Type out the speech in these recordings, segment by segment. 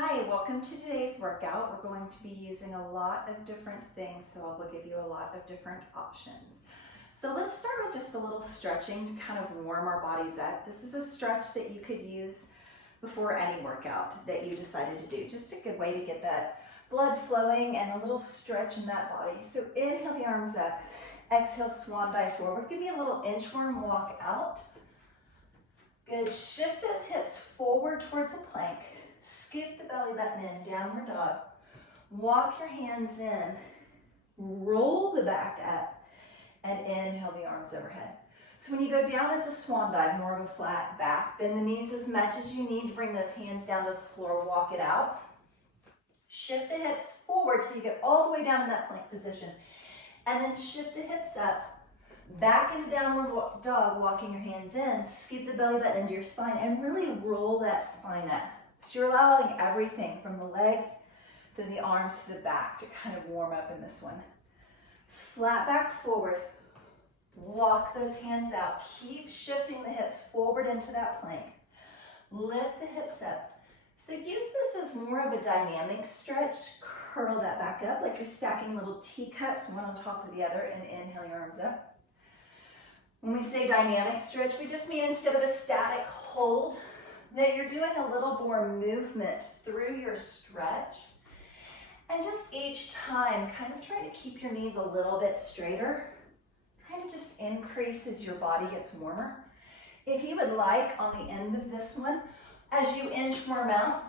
Hi, welcome to today's workout. We're going to be using a lot of different things, so I will give you a lot of different options. So let's start with just a little stretching to kind of warm our bodies up. This is a stretch that you could use before any workout that you decided to do. Just a good way to get that blood flowing and a little stretch in that body. So inhale the arms up, exhale, swan dive forward. Give me a little inchworm walk out. Good, shift those hips forward towards a plank. Scoop the belly button in, downward dog. Walk your hands in, roll the back up, and inhale the arms overhead. So when you go down, it's a swan dive, more of a flat back. Bend the knees as much as you need to bring those hands down to the floor, walk it out. Shift the hips forward till you get all the way down in that plank position. And then shift the hips up, back into downward dog, walking your hands in. Scoop the belly button into your spine and really roll that spine up. So you're allowing everything from the legs to the arms to the back to kind of warm up in this one. Flat back forward, walk those hands out. Keep shifting the hips forward into that plank. Lift the hips up. So use this as more of a dynamic stretch. Curl that back up like you're stacking little teacups, one on top of the other, and inhale your arms up. When we say dynamic stretch, we just mean instead of a static hold, that you're doing a little more movement through your stretch. And just each time, kind of try to keep your knees a little bit straighter. Trying to just increase as your body gets warmer. If you would like, on the end of this one, as you inchworm out,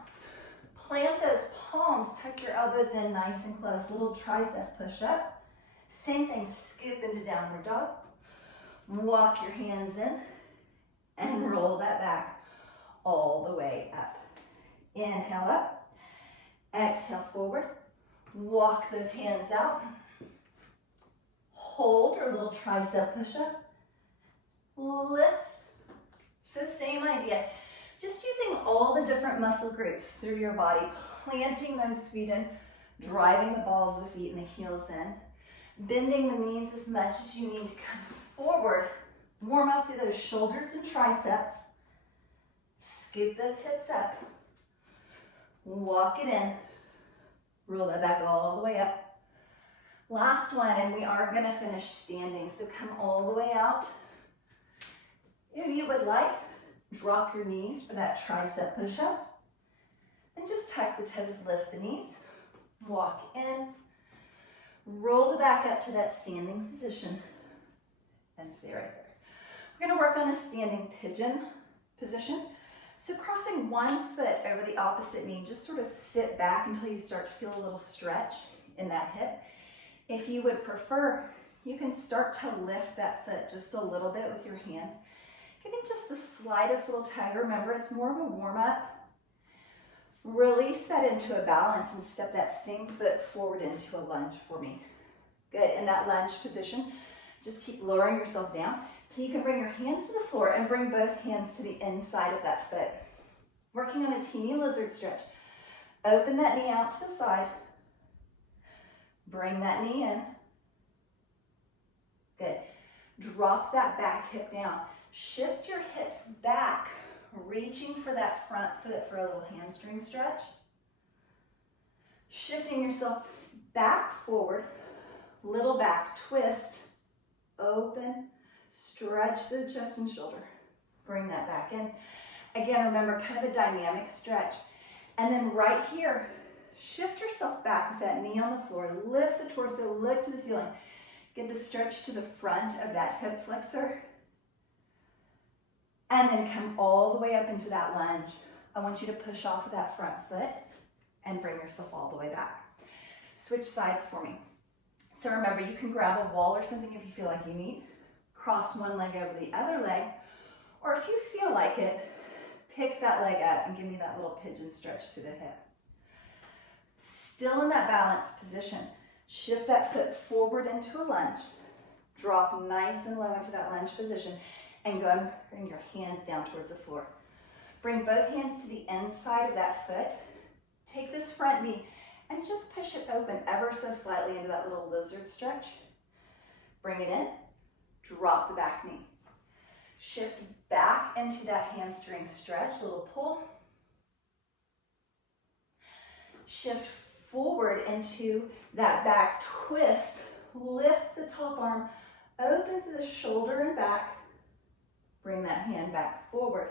plant those palms, tuck your elbows in nice and close, a little tricep push up. Same thing, scoop into downward dog. Walk your hands in and roll that back all the way up. Inhale up, exhale forward, walk those hands out, hold or little tricep push-up, lift. So same idea, just using all the different muscle groups through your body, planting those feet in, driving the balls of the feet and the heels in, bending the knees as much as you need to come forward, warm up through those shoulders and triceps. Scoop those hips up, walk it in, roll that back all the way up. Last one, and we are gonna finish standing, so come all the way out. If you would like, drop your knees for that tricep push-up, and just tuck the toes, lift the knees, walk in, roll the back up to that standing position, and stay right there. We're gonna work on a standing pigeon position. So crossing one foot over the opposite knee, just sort of sit back until you start to feel a little stretch in that hip. If you would prefer, you can start to lift that foot just a little bit with your hands. Giving just the slightest little tug. Remember, it's more of a warm up. Release that into a balance and step that same foot forward into a lunge for me. Good, in that lunge position, just keep lowering yourself down till you can bring your hands to the floor and bring both hands to the inside of that foot. Working on a teeny lizard stretch. Open that knee out to the side. Bring that knee in. Good. Drop that back hip down. Shift your hips back, reaching for that front foot for a little hamstring stretch. Shifting yourself back forward, little back twist, open, stretch the chest and shoulder. Bring that back in. Again, remember, kind of a dynamic stretch. And then right here, shift yourself back with that knee on the floor. Lift the torso, look to the ceiling. Get the stretch to the front of that hip flexor. And then come all the way up into that lunge. I want you to push off of that front foot and bring yourself all the way back. Switch sides for me. So remember, you can grab a wall or something if you feel like you need. Cross one leg over the other leg, or if you feel like it, pick that leg up and give me that little pigeon stretch through the hip. Still in that balanced position, shift that foot forward into a lunge, drop nice and low into that lunge position, and go and bring your hands down towards the floor. Bring both hands to the inside of that foot, take this front knee, and just push it open ever so slightly into that little lizard stretch. Bring it in. Drop the back knee. Shift back into that hamstring stretch, little pull. Shift forward into that back twist. Lift the top arm, open to the shoulder and back. Bring that hand back forward.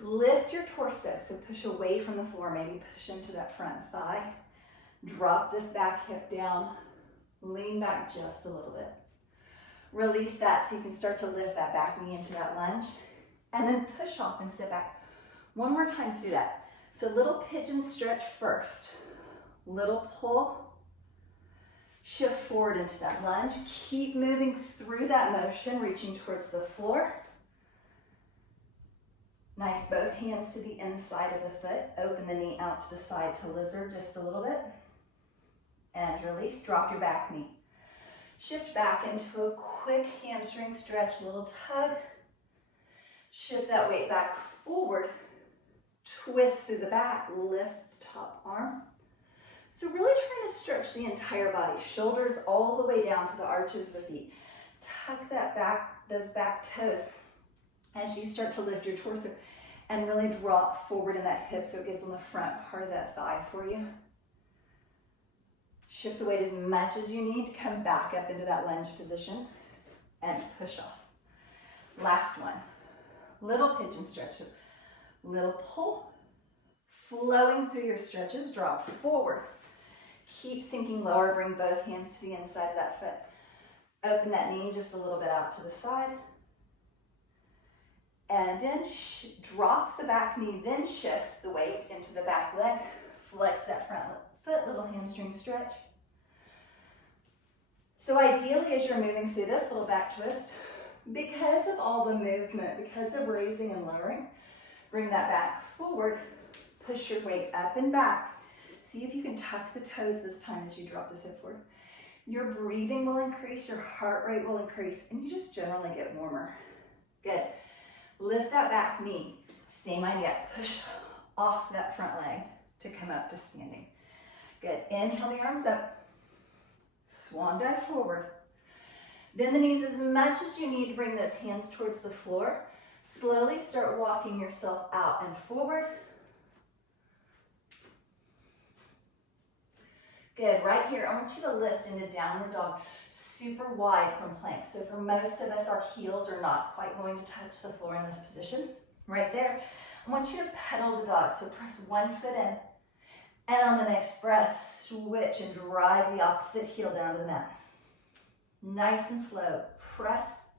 Lift your torso, so push away from the floor, maybe push into that front thigh. Drop this back hip down, lean back just a little bit. Release that so you can start to lift that back knee into that lunge, and then push off and sit back. One more time to do that. So little pigeon stretch first. Little pull, shift forward into that lunge. Keep moving through that motion, reaching towards the floor. Nice, both hands to the inside of the foot. Open the knee out to the side to lizard just a little bit. And release, drop your back knee. Shift back into a quick hamstring stretch, little tug. Shift that weight back forward. Twist through the back, lift the top arm. So really trying to stretch the entire body. Shoulders all the way down to the arches of the feet. Tuck that back, those back toes as you start to lift your torso and really drop forward in that hip so it gets on the front part of that thigh for you. Shift the weight as much as you need to come back up into that lunge position and push off. Last one, little pigeon stretch. Little pull, flowing through your stretches, drop forward. Keep sinking lower, bring both hands to the inside of that foot. Open that knee just a little bit out to the side. And then drop the back knee, then shift the weight into the back leg. Flex that front foot, little hamstring stretch. So ideally, as you're moving through this little back twist, because of all the movement, because of raising and lowering, bring that back forward, push your weight up and back. See if you can tuck the toes this time as you drop this hip forward. Your breathing will increase, your heart rate will increase, and you just generally get warmer. Good. Lift that back knee. Same idea. Push off that front leg to come up to standing. Good. Inhale the arms up. Swan dive forward. Bend the knees as much as you need to bring those hands towards the floor. Slowly start walking yourself out and forward. Good, right here, I want you to lift into downward dog, super wide from plank. So for most of us, our heels are not quite going to touch the floor in this position. Right there, I want you to pedal the dog. So press one foot in, and on the next breath, switch and drive the opposite heel down to the mat. Nice and slow, press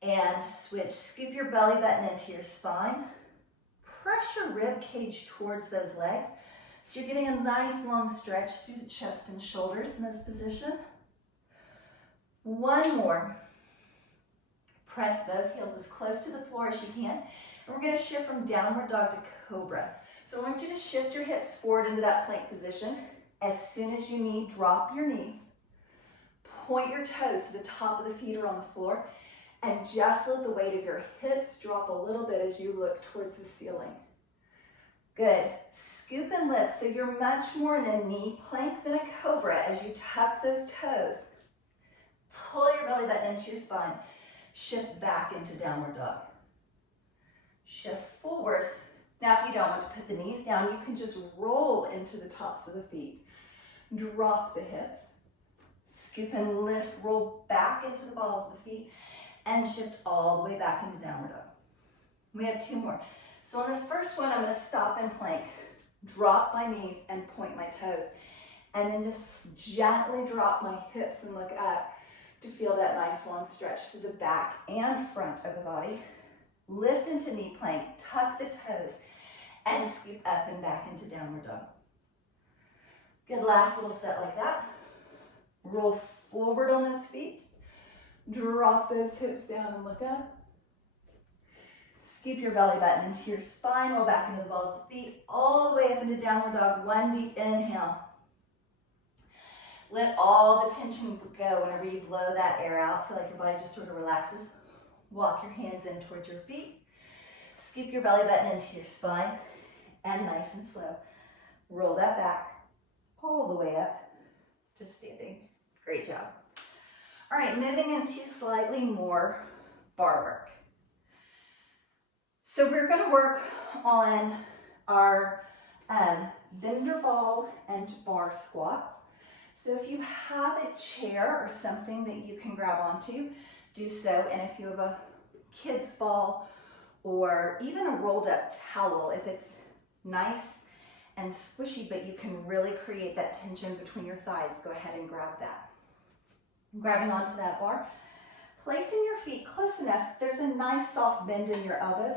and switch. Scoop your belly button into your spine. Press your rib cage towards those legs. So you're getting a nice long stretch through the chest and shoulders in this position. One more. Press both heels as close to the floor as you can. And we're going to shift from downward dog to cobra. So I want you to shift your hips forward into that plank position. As soon as you need, drop your knees. Point your toes to the top of the feet or on the floor. And just let the weight of your hips drop a little bit as you look towards the ceiling. Good. Scoop and lift. So you're much more in a knee plank than a cobra as you tuck those toes. Pull your belly button into your spine. Shift back into downward dog. Shift forward. Now if you don't want to put the knees down, you can just roll into the tops of the feet. Drop the hips. Scoop and lift. Roll back into the balls of the feet. And shift all the way back into downward dog. We have two more. So on this first one, I'm going to stop in plank, drop my knees and point my toes, and then just gently drop my hips and look up to feel that nice long stretch to the back and front of the body. Lift into knee plank, tuck the toes, and scoop up and back into downward dog. Good, last little set like that. Roll forward on those feet. Drop those hips down and look up. Scoop your belly button into your spine, roll back into the balls of the feet, all the way up into downward dog. One deep inhale. Let all the tension go whenever you blow that air out. Feel like your body just sort of relaxes. Walk your hands in towards your feet. Scoop your belly button into your spine, and nice and slow, roll that back all the way up to standing. Great job. All right, moving into slightly more bar work. So we're going to work on our bender ball and bar squats. So if you have a chair or something that you can grab onto, do so. And if you have a kid's ball or even a rolled up towel, if it's nice and squishy, but you can really create that tension between your thighs, go ahead and grab that. Grabbing onto that bar, placing your feet close enough, there's a nice soft bend in your elbows,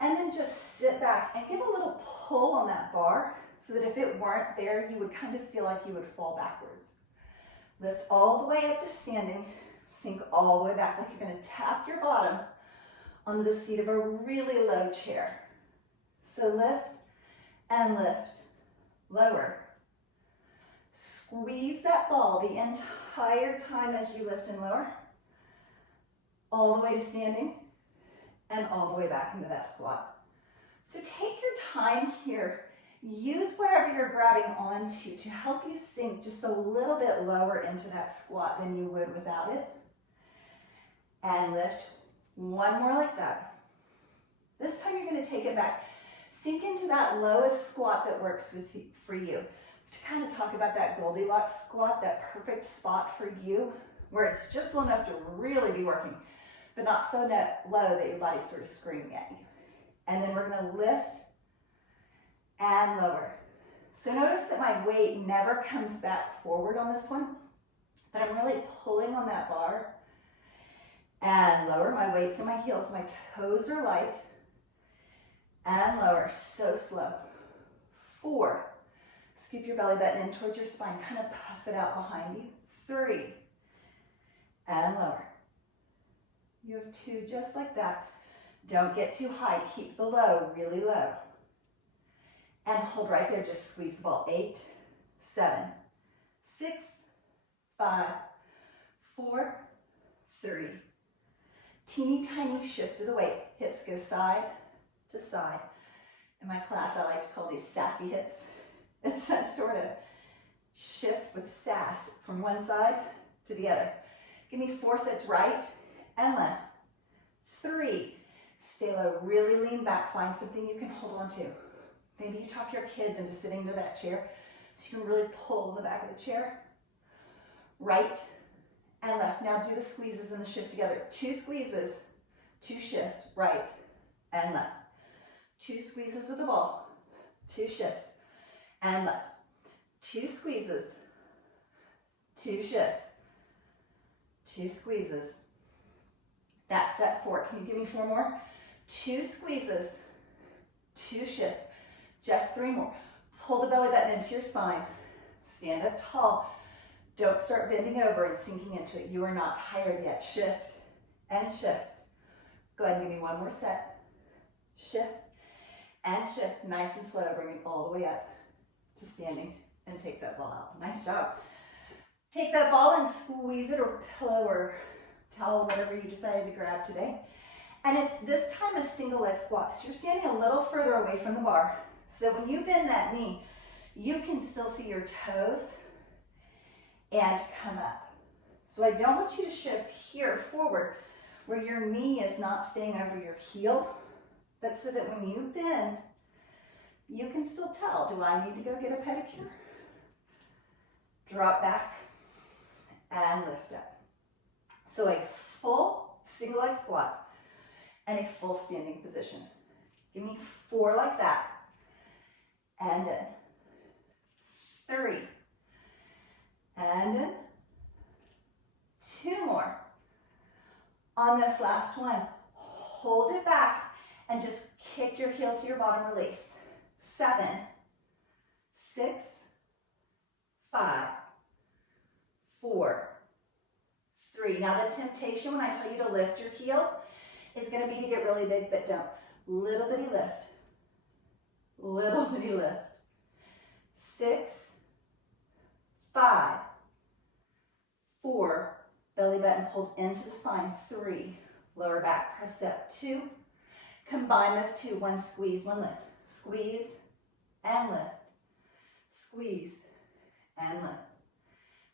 and then just sit back and give a little pull on that bar so that if it weren't there, you would kind of feel like you would fall backwards. Lift all the way up to standing, sink all the way back like you're going to tap your bottom onto the seat of a really low chair. So lift and lift, lower. Squeeze that ball the entire time as you lift and lower, all the way to standing and all the way back into that squat. So take your time here. Use wherever you're grabbing onto to help you sink just a little bit lower into that squat than you would without it. And lift. One more like that. This time you're going to take it back. Sink into that lowest squat that works for you. To kind of talk about that Goldilocks squat, that perfect spot for you, where it's just low enough to really be working, but not so low that your body's sort of screaming at you. And then we're going to lift and lower. So notice that my weight never comes back forward on this one, but I'm really pulling on that bar. And lower, my weight's in my heels, my toes are light. And lower, so slow. 4. Scoop your belly button in towards your spine, kind of puff it out behind you. 3. And lower. You have 2 just like that. Don't get too high, keep the low really low. And hold right there, just squeeze the ball. 8, 7, 6, 5, 4, 3. Teeny tiny shift of the weight. Hips go side to side. In my class, I like to call these sassy hips. It's that sort of shift with sass from one side to the other. Give me 4 sets right and left. 3. Stay low, really lean back. Find something you can hold on to. Maybe you talk your kids into sitting into that chair so you can really pull the back of the chair. Right and left. Now do the squeezes and the shift together. 2 squeezes, 2 shifts, right and left. 2 squeezes of the ball, 2 shifts and left. 2 squeezes, 2 shifts, 2 squeezes. That's set 4. Can you give me 4 more? 2 squeezes, 2 shifts, just 3 more. Pull the belly button into your spine. Stand up tall. Don't start bending over and sinking into it. You are not tired yet. Shift and shift. Go ahead and give me 1 more set. Shift and shift. Nice and slow. Bring it all the way up to standing and take that ball out. Nice job. Take that ball and squeeze it, or pillow or towel, whatever you decided to grab today. And it's this time a single leg squat. So you're standing a little further away from the bar. So that when you bend that knee, you can still see your toes and come up. So I don't want you to shift here forward where your knee is not staying over your heel, but so that when you bend, you can still tell, do I need to go get a pedicure? Drop back and lift up. So a full single leg squat and a full standing position. Give me 4 like that. And in. 3. And in. 2 more. On this last one, hold it back and just kick your heel to your bottom, release. 7, 6, 5, 4, 3. Now the temptation when I tell you to lift your heel is going to be to get really big, but don't. Little bitty lift. Little bitty lift. 6, 5, 4, belly button pulled into the spine. 3, lower back pressed up. 2, combine those 2. 1 squeeze, 1 lift. Squeeze and lift. Squeeze and lift.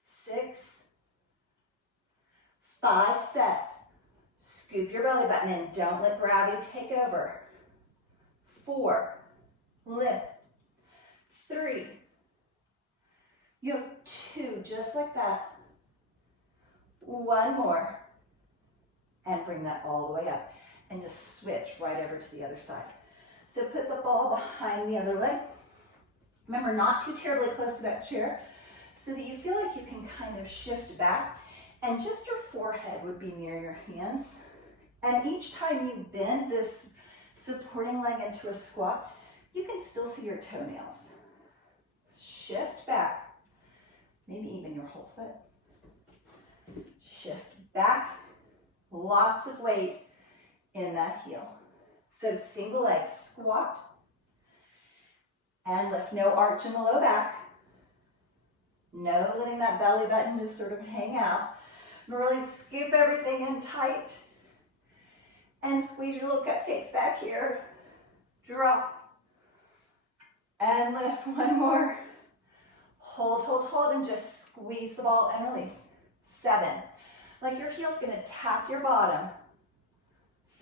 6, 5 sets. Scoop your belly button in. Don't let gravity take over. 4, lift. 3. You have 2, just like that. 1 more. And bring that all the way up. And just switch right over to the other side. So put the ball behind the other leg. Remember, not too terribly close to that chair, so that you feel like you can kind of shift back, and just your forehead would be near your hands. And each time you bend this supporting leg into a squat, you can still see your toenails. Shift back, maybe even your whole foot. Shift back, lots of weight in that heel. So single leg squat, and lift. No arch in the low back. No letting that belly button just sort of hang out. But really scoop everything in tight. And squeeze your little cupcakes back here. Drop. And lift. 1 more. Hold, hold, hold, and just squeeze the ball and release. 7. Like your heel's gonna tap your bottom.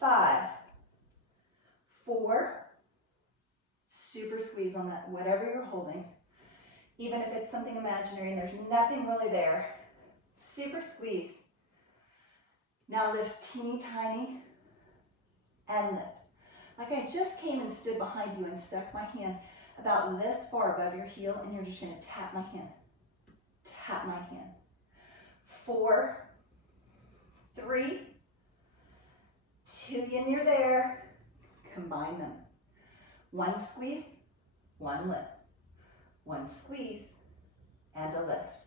5. 4. Super squeeze on that, whatever you're holding. Even if it's something imaginary and there's nothing really there. Super squeeze. Now lift teeny tiny and lift. Like I just came and stood behind you and stuck my hand about this far above your heel, and you're just gonna tap my hand. Tap my hand. 4, 3, 2, and you're there. Combine them. 1 squeeze, 1 lift. 1 squeeze, and a lift.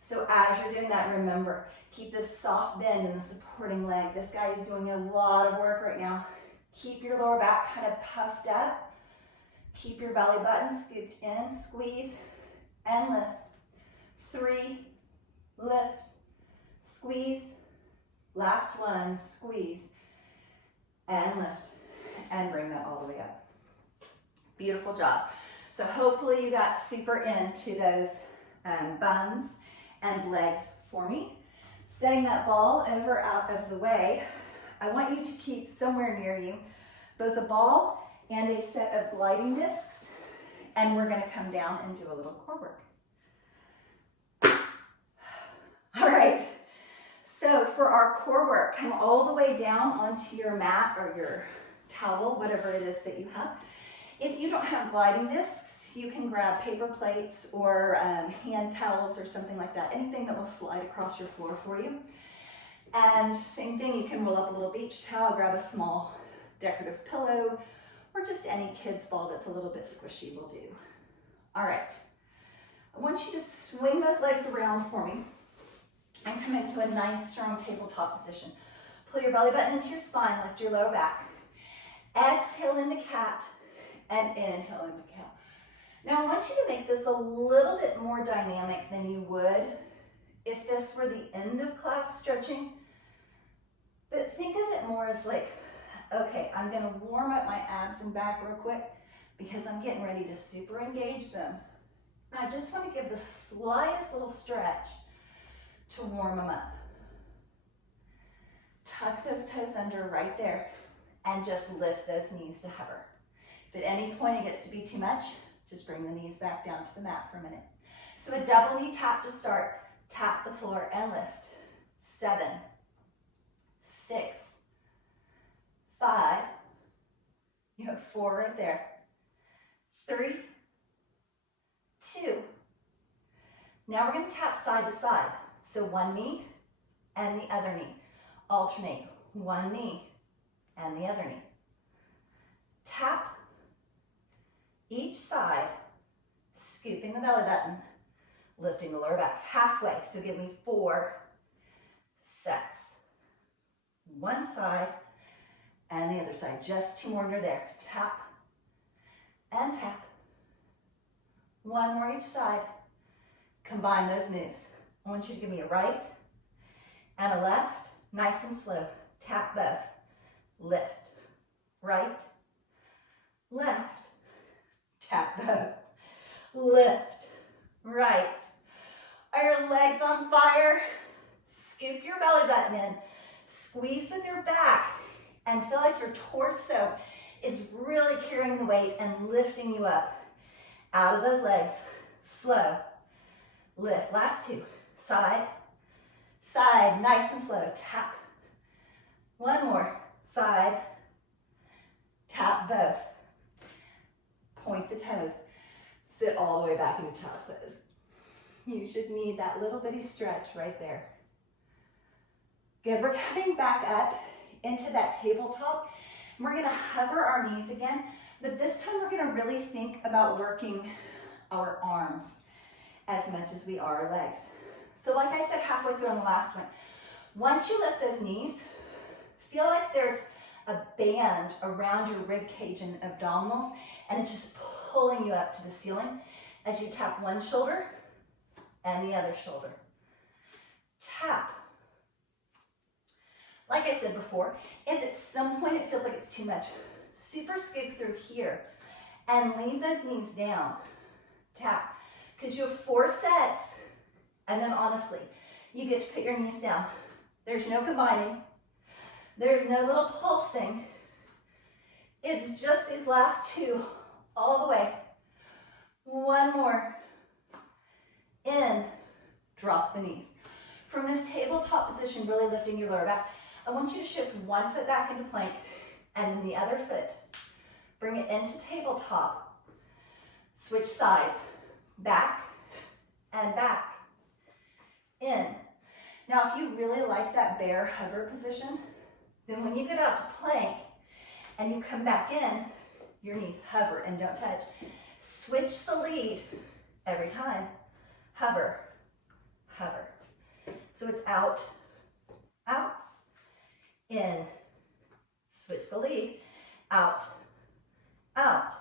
So as you're doing that, remember, keep this soft bend in the supporting leg. This guy is doing a lot of work right now. Keep your lower back kind of puffed up. Keep your belly button scooped in, squeeze, and lift. 3, lift, squeeze. Last one, squeeze, and lift. And bring that all the way up. Beautiful job. So hopefully you got super into those buns and legs for me. Setting that ball over out of the way, I want you to keep somewhere near you both a ball and a set of gliding discs, and we're gonna come down and do a little core work. All right, so for our core work, come all the way down onto your mat or your towel, whatever it is that you have. If you don't have gliding discs, you can grab paper plates or hand towels or something like that, anything that will slide across your floor for you. And same thing, you can roll up a little beach towel, grab a small decorative pillow, or just any kid's ball that's a little bit squishy will do. All right, I want you to swing those legs around for me and come into a nice strong tabletop position. Pull your belly button into your spine, lift your lower back. Exhale into cat. And inhale into cow. Now I want you to make this a little bit more dynamic than you would if this were the end of class stretching. But think of it more as like, okay, I'm gonna warm up my abs and back real quick because I'm getting ready to super engage them. I just want to give the slightest little stretch to warm them up. Tuck those toes under right there and just lift those knees to hover. If at any point it gets to be too much, just bring the knees back down to the mat for a minute. So a double knee tap to start. Tap the floor and lift. 7, 6, 5. You have 4 right there. 3, 2. Now we're going to tap side to side. So one knee and the other knee. Alternate. One knee and the other knee. Tap each side, scooping the belly button, lifting the lower back halfway. So give me 4 sets. One side and the other side. Just 2 more under there. Tap and tap. 1 more each side. Combine those moves. I want you to give me a right and a left, nice and slow. Tap both. Lift. Right. Left. Tap both. Lift. Right. Are your legs on fire? Scoop your belly button in. Squeeze with your back and feel like your torso is really carrying the weight and lifting you up. Out of those legs, slow. Lift, last two. Side, side, nice and slow. Tap. One more. Side, tap both. Point the toes. Sit all the way back into child's pose. You should need that little bitty stretch right there. Good, we're coming back up into that tabletop. We're gonna hover our knees again, but this time we're gonna really think about working our arms as much as we are our legs. So like I said halfway through on the last one, once you lift those knees, feel like there's a band around your rib cage and abdominals, and it's just pulling you up to the ceiling as you tap one shoulder and the other shoulder. Tap. Like I said before, if at some point it feels like it's too much, super scoop through here and leave those knees down. Tap. Because you have 4 sets, and then honestly, you get to put your knees down. There's no combining. There's no little pulsing. It's just these last 2 all the way. One more. In, drop the knees. From this tabletop position, really lifting your lower back, I want you to shift one foot back into plank and then the other foot. Bring it into tabletop. Switch sides. Back and back. In. Now, if you really like that bear hover position, then when you get out to plank and you come back in, your knees hover and don't touch. Switch the lead every time. Hover, hover. So it's out, out, in. Switch the lead, out, out.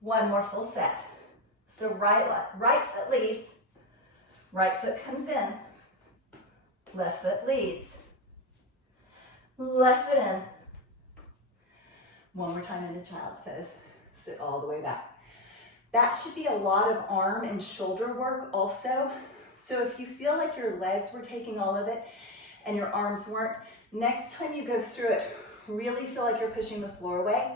One more full set. So right foot leads, right foot comes in, left foot leads, left foot in. One more time into child's pose. Sit all the way back. That should be a lot of arm and shoulder work also. So if you feel like your legs were taking all of it and your arms weren't, next time you go through it, really feel like you're pushing the floor away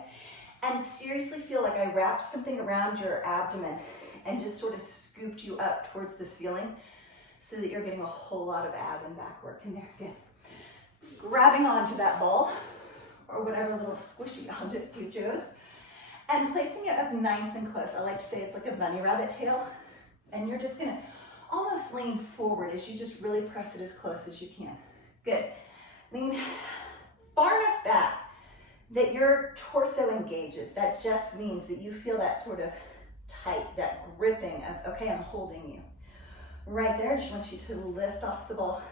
and seriously feel like I wrapped something around your abdomen and just sort of scooped you up towards the ceiling so that you're getting a whole lot of ab and back work in there. Good. Grabbing onto that ball or whatever little squishy object you chose and placing it up nice and close. I like to say it's like a bunny rabbit tail, and you're just gonna almost lean forward as you just really press it as close as you can. Good. Lean far enough back that your torso engages. That just means that you feel that sort of tight, that gripping of, okay, I'm holding you. Right there, I just want you to lift off the ball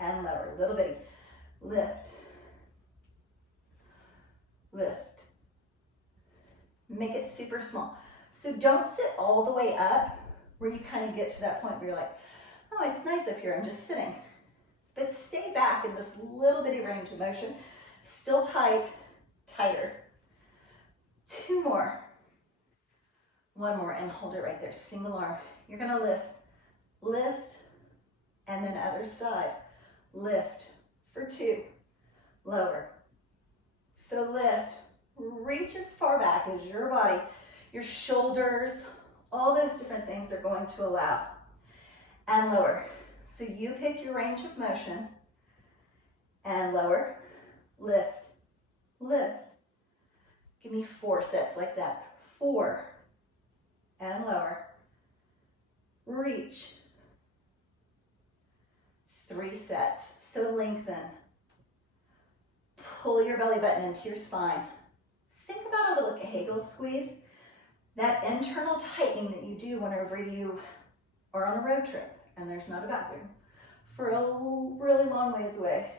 and lower. Little bitty. Lift. Lift. Make it super small. So don't sit all the way up where you kind of get to that point where you're like, oh, it's nice up here, I'm just sitting. But stay back in this little bitty range of motion. Still tight, tighter. 2 more. 1 more, and hold it right there. Single arm. You're gonna lift, lift, and then other side. Lift for 2. Lower. So lift. Reach as far back as your body, your shoulders, all those different things are going to allow. And lower. So you pick your range of motion. And lower. Lift. Lift. Give me 4 sets like that. 4. And lower. Reach. 3 sets. So lengthen. Pull your belly button into your spine. Think about a little Kegel squeeze. That internal tightening that you do whenever you are on a road trip and there's not a bathroom for a really long ways away.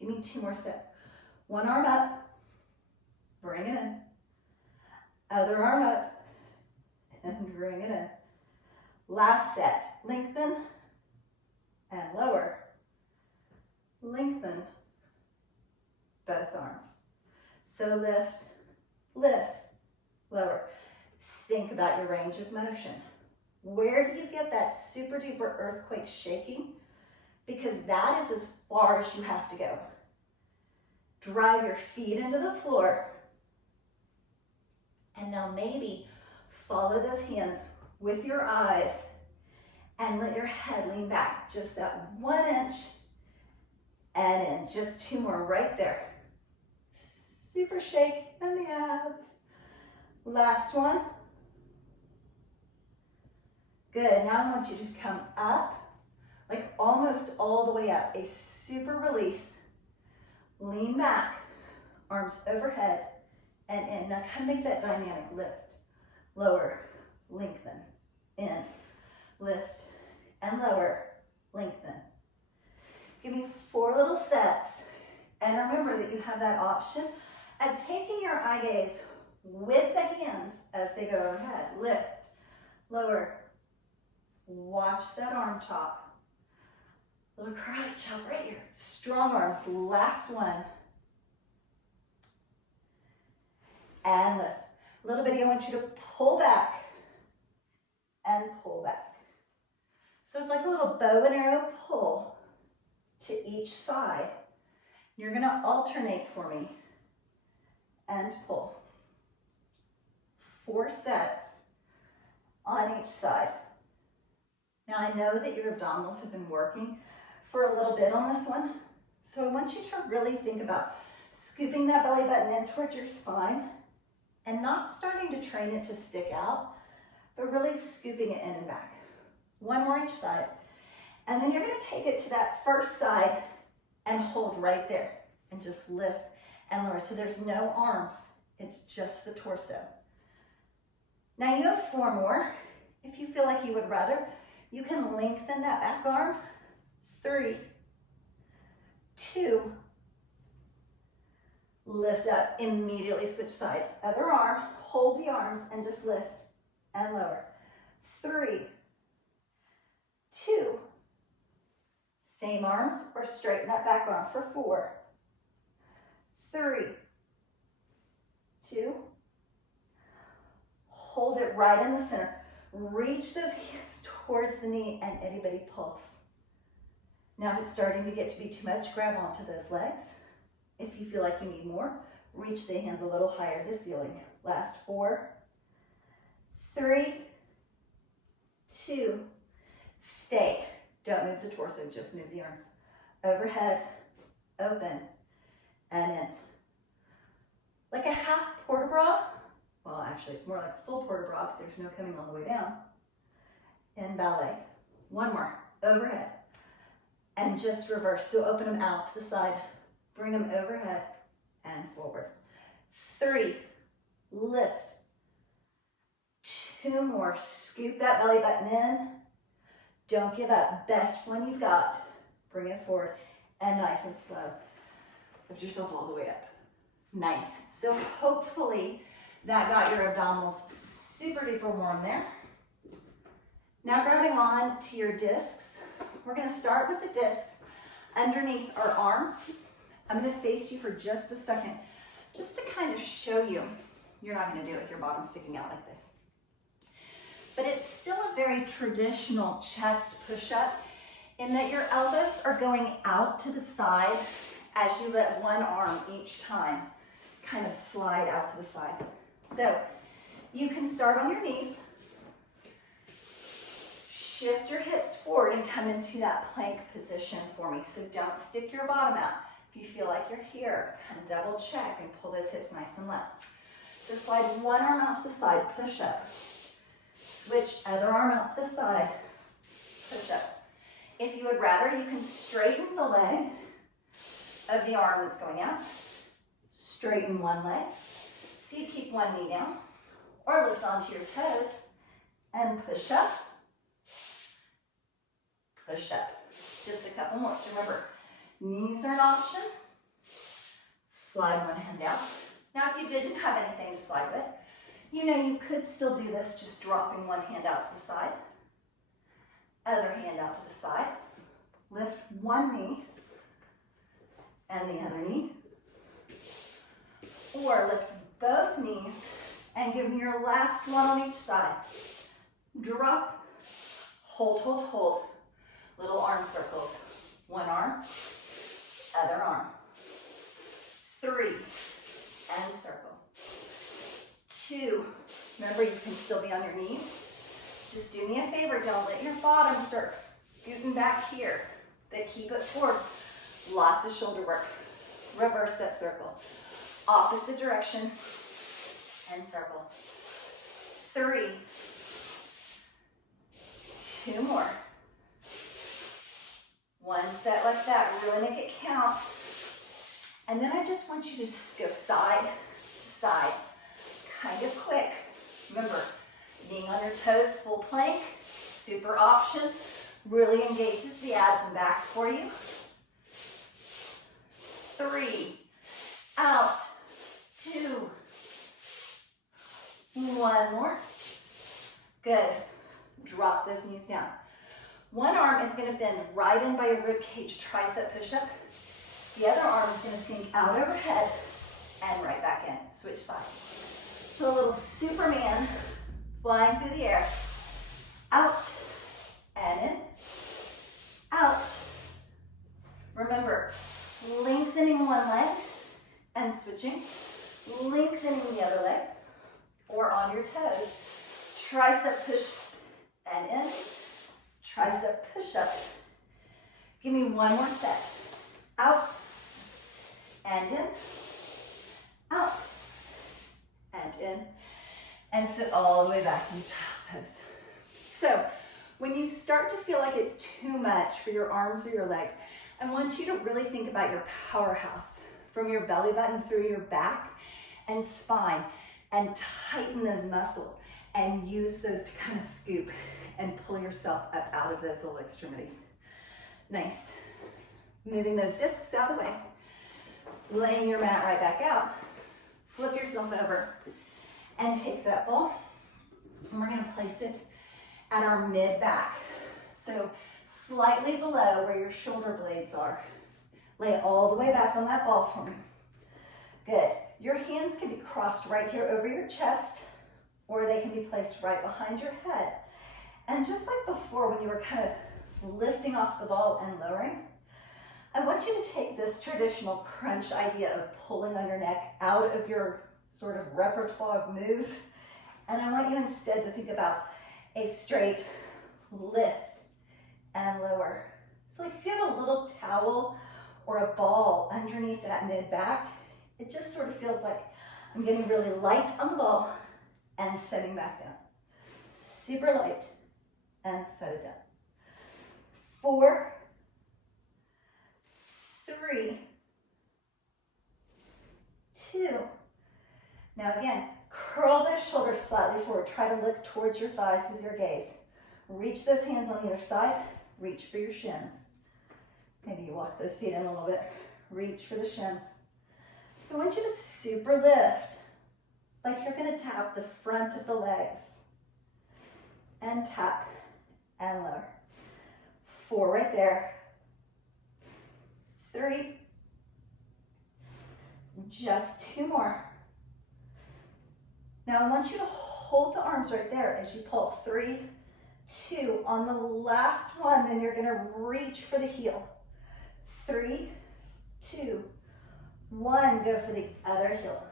Give me 2 more sets. 1 arm up. Bring it in. Other arm up. And bring it in. Last set. Lengthen and lower. Lengthen both arms. So lift, lift, lower. Think about your range of motion. Where do you get that super duper earthquake shaking? Because that is as far as you have to go. Drive your feet into the floor. And now maybe Follow those hands with your eyes and let your head lean back just that 1 inch and in. Just 2 more right there. Super shake and the abs. Last one. Good, now I want you to come up, like almost all the way up. A super release. Lean back, arms overhead and in. Now kind of make that dynamic lift. Lower, lengthen, in, lift, and lower, lengthen. Give me 4 little sets. And remember that you have that option of taking your eye gaze with the hands as they go overhead. Lift, lower, watch that arm chop. Little karate chop right here. Strong arms, last one. And lift. Little bitty, I want you to pull back and pull back. So it's like a little bow and arrow pull to each side. You're gonna alternate for me and pull. 4 sets on each side. Now I know that your abdominals have been working for a little bit on this one, so I want you to really think about scooping that belly button in towards your spine and not starting to train it to stick out, but really scooping it in and back. 1 more each side. And then you're gonna take it to that first side and hold right there and just lift and lower. So there's no arms, it's just the torso. Now you have 4 more. If you feel like you would rather, you can lengthen that back arm. 3, 2, lift up, immediately switch sides. Other arm, hold the arms and just lift and lower. 3, 2, same arms or straighten that back arm for 4, 3, 2, hold it right in the center. Reach those hands towards the knee and itty bitty pulse. Now if it's starting to get to be too much, grab onto those legs. If you feel like you need more, reach the hands a little higher to the ceiling. Last 4, 3, 2, stay. Don't move the torso, just move the arms. Overhead, open, and in. Like a half port bra. Well, actually, it's more like a full port bra, but there's no coming all the way down. In ballet. 1 more, overhead. And just reverse, so open them out to the side. Bring them overhead and forward. 3, lift. 2 more, scoop that belly button in. Don't give up, best one you've got. Bring it forward and nice and slow. Lift yourself all the way up. Nice, so hopefully that got your abdominals super duper warm there. Now grabbing on to your discs. We're gonna start with the discs underneath our arms. I'm gonna face you for just a second, just to kind of show you. You're not gonna do it with your bottom sticking out like this. But it's still a very traditional chest push-up in that your elbows are going out to the side as you let one arm each time kind of slide out to the side. So you can start on your knees, shift your hips forward and come into that plank position for me. So don't stick your bottom out. If you feel like you're here, kind of double check and pull those hips nice and low. So slide one arm out to the side, push up. Switch other arm out to the side, push up. If you would rather, you can straighten the leg of the arm that's going out. Straighten one leg. So you keep one knee down. Or lift onto your toes and push up. Push up. Just a couple more. So remember, knees are an option. Slide one hand out. Now if you didn't have anything to slide with, you know you could still do this just dropping one hand out to the side. Other hand out to the side. Lift one knee and the other knee. Or lift both knees and give me your last one on each side. Drop, hold, hold, hold. Little arm circles. One arm, other arm. 3, and circle. 2, Remember, you can still be on your knees. Just do me a favor, don't let your bottom start scooting back here, but keep it forward. Lots of shoulder work. Reverse that circle. Opposite direction and circle. 3. 2 more. 1 set like that, really make it count. And then I just want you to just go side to side, kind of quick. Remember, being on your toes, full plank, super option, really engages the abs and back for you. 3, out, 2, 1 more. Good. Drop those knees down. One arm is going to bend right in by your rib cage, tricep push-up. The other arm is going to sink out overhead and right back in. Switch sides. So a little Superman flying through the air. Out and in. Out. Remember, lengthening one leg and switching. Lengthening the other leg or on your toes. Tricep push and in. Tricep push up. Give me one more set. Out and in. Out and in. And sit all the way back in child's pose. So when you start to feel like it's too much for your arms or your legs, I want you to really think about your powerhouse from your belly button through your back and spine, and tighten those muscles and use those to kind of scoop and pull yourself up out of those little extremities. Nice. Moving those discs out of the way. Laying your mat right back out. Flip yourself over and take that ball. And we're going to place it at our mid-back. So slightly below where your shoulder blades are. Lay it all the way back on that ball for me. Good. Your hands can be crossed right here over your chest, or they can be placed right behind your head. And just like before when you were kind of lifting off the ball and lowering, I want you to take this traditional crunch idea of pulling on your neck out of your sort of repertoire of moves, and I want you instead to think about a straight lift and lower. So like if you have a little towel or a ball underneath that mid-back, it just sort of feels like I'm getting really light on the ball and setting back down. Super light and set it down. 4, 3, 2. Now again, curl those shoulders slightly forward. Try to look towards your thighs with your gaze. Reach those hands on either side. Reach for your shins. Maybe you walk those feet in a little bit. Reach for the shins. So I want you to super lift, like you're going to tap the front of the legs. And tap and lower. 4 right there. 3. Just 2 more. Now I want you to hold the arms right there as you pulse. 3, 2. On the last one, then you're going to reach for the heel. 3, 2, 1. Go for the other heel.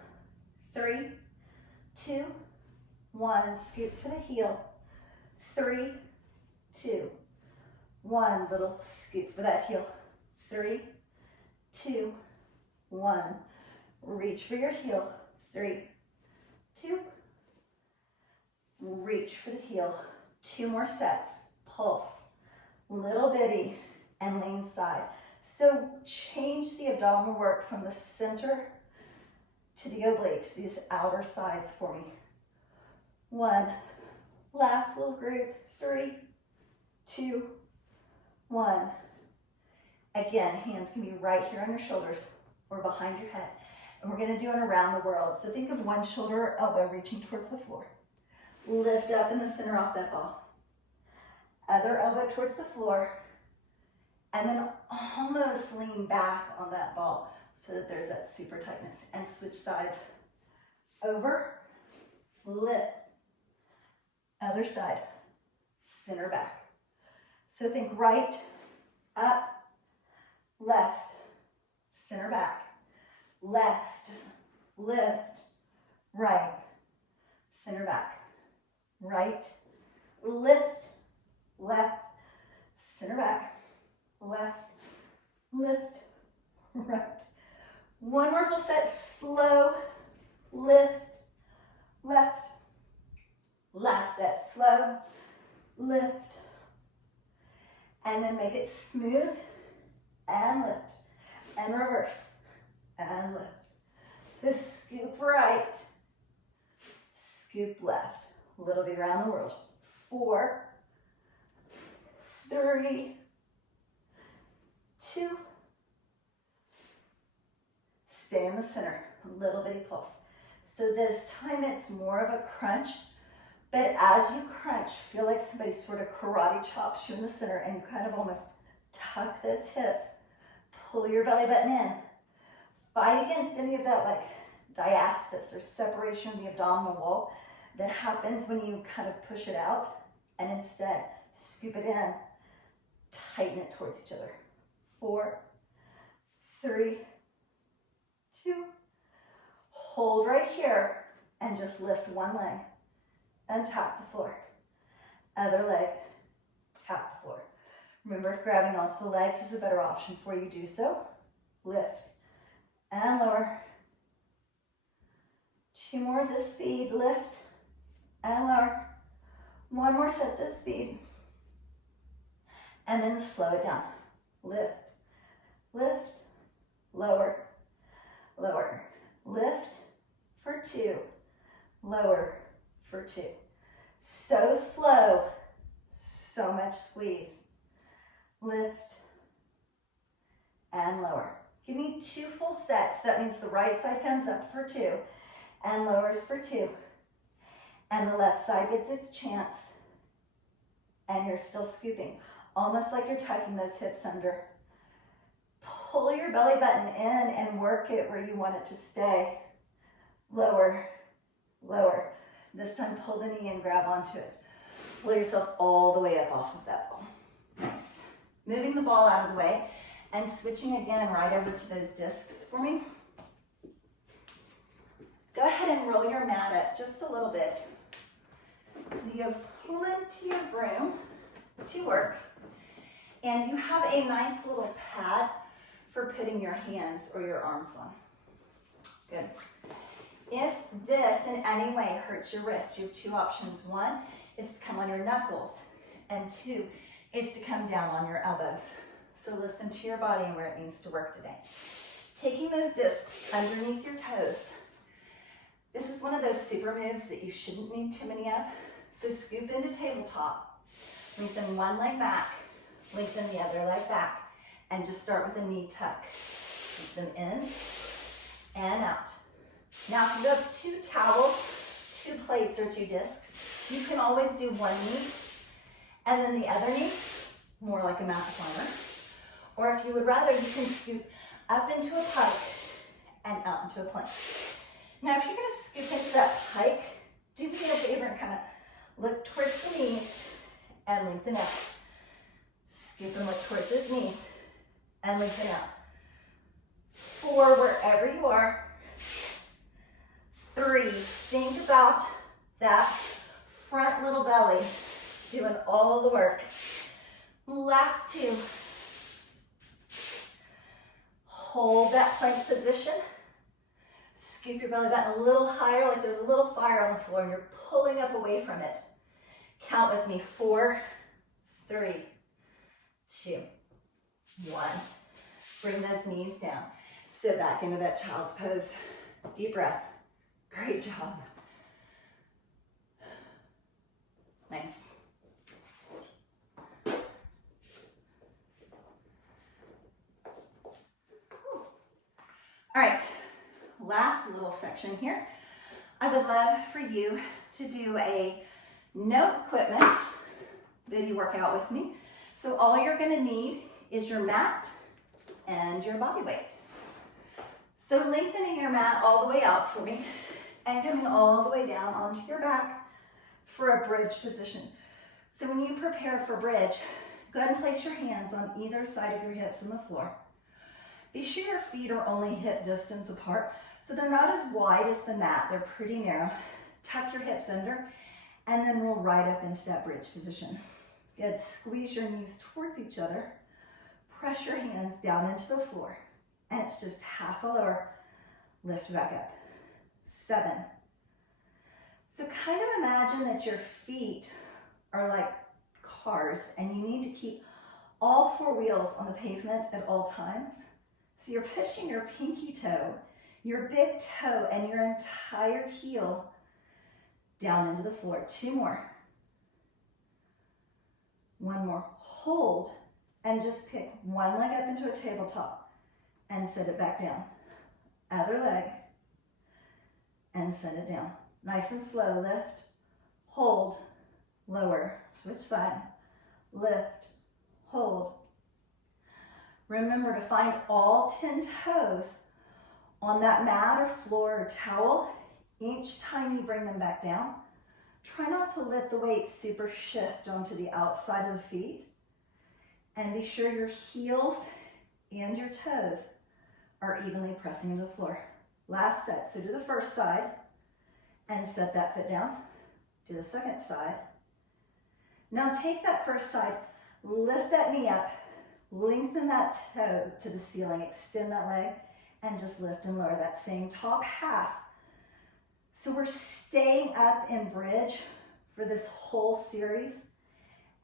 3, 2, 1. Scoop for the heel. 3, 2, 1. Little scoop for that heel. 3, 2, 1. Reach for your heel. 3, 2. Reach for the heel. 2 more sets. Pulse. Little bitty and lean side. So change the abdominal work from the center to the obliques, these outer sides for me. 1. Last little group. 3, 2, 1. Again, hands can be right here on your shoulders or behind your head. And we're going to do it around the world. So think of one shoulder or elbow reaching towards the floor. Lift up in the center off that ball. Other elbow towards the floor. And then almost lean back on that ball so that there's that super tightness. And switch sides. Over, lift. Other side, center back. So think right, up, left, center back. Left, lift, right, center back, right, lift, left, center back, left, lift, right. One more full set, slow, lift, left. Last set, slow, lift. And then make it smooth and lift and reverse and lift. So scoop right, scoop left. A little bit around the world. 4, 3, 2. Stay in the center, a little bitty pulse. So this time it's more of a crunch, but as you crunch, feel like somebody sort of karate chops you in the center and you kind of almost tuck those hips, pull your belly button in. Fight against any of that like diastasis or separation of the abdominal wall that happens when you kind of push it out, and instead scoop it in, tighten it towards each other. 4, 3, 2. Hold right here and just lift one leg and tap the floor. Other leg, tap the floor. Remember, if grabbing onto the legs is a better option for you, do so. Lift and lower. 2 more at this speed, lift and lower. 1 more set this speed. And then slow it down. Lift, lift, lower, lower. Lift for 2, lower for 2. So slow, so much squeeze. Lift and lower. Give me 2 full sets. That means the right side comes up for 2 and lowers for 2. And the left side gets its chance. And you're still scooping, almost like you're tucking those hips under. Pull your belly button in and work it where you want it to stay. Lower, lower. This time pull the knee and grab onto it. Pull yourself all the way up off of that ball. Nice. Moving the ball out of the way and switching again right over to those discs for me. Go ahead and roll your mat up just a little bit so you have plenty of room to work. And you have a nice little pad for putting your hands or your arms on. Good. If this in any way hurts your wrist, you have 2 options. 1 is to come on your knuckles, and 2 is to come down on your elbows. So listen to your body and where it needs to work today. Taking those discs underneath your toes. This is one of those super moves that you shouldn't need too many of. So scoop into tabletop, lengthen one leg back, lengthen the other leg back, and just start with a knee tuck. Scoop them in and out. Now, if you have 2 towels, 2 plates, or 2 discs, you can always do one knee and then the other knee, more like a mat climber. Or if you would rather, you can scoop up into a pike and out into a plank. Now, if you're going to scoop into that pike, do me a favor and kind of look towards the knees and lengthen out. Scoop and look towards those knees and lengthen out. 4, wherever you are. 3, think about that front little belly doing all the work. Last 2. Hold that plank position. Scoop your belly button a little higher, like there's a little fire on the floor and you're pulling up away from it. Count with me. 4, 3, 2, 1. Bring those knees down. Sit back into that child's pose. Deep breath. Great job. Nice. All right, last little section here. I would love for you to do a no equipment video workout with me. So all you're gonna need is your mat and your body weight. So lengthening your mat all the way out for me and coming all the way down onto your back for a bridge position. So when you prepare for bridge, go ahead and place your hands on either side of your hips on the floor. Be sure your feet are only hip distance apart, so they're not as wide as the mat, they're pretty narrow. Tuck your hips under and then roll right up into that bridge position. Good, squeeze your knees towards each other. Press your hands down into the floor. And it's just half a lower. Lift back up. 7. So kind of imagine that your feet are like cars and you need to keep all 4 wheels on the pavement at all times. So you're pushing your pinky toe, your big toe, and your entire heel down into the floor. 2 more. 1 more. Hold and just pick one leg up into a tabletop and set it back down. Other leg and set it down. Nice and slow. Lift, hold, lower, switch side, lift, hold. Remember to find all 10 toes on that mat or floor or towel each time you bring them back down. Try not to let the weight super shift onto the outside of the feet. And be sure your heels and your toes are evenly pressing into the floor. Last set. So do the first side and set that foot down. Do the second side. Now take that first side, lift that knee up, lengthen that toe to the ceiling, extend that leg, and just lift and lower that same top half. So we're staying up in bridge for this whole series,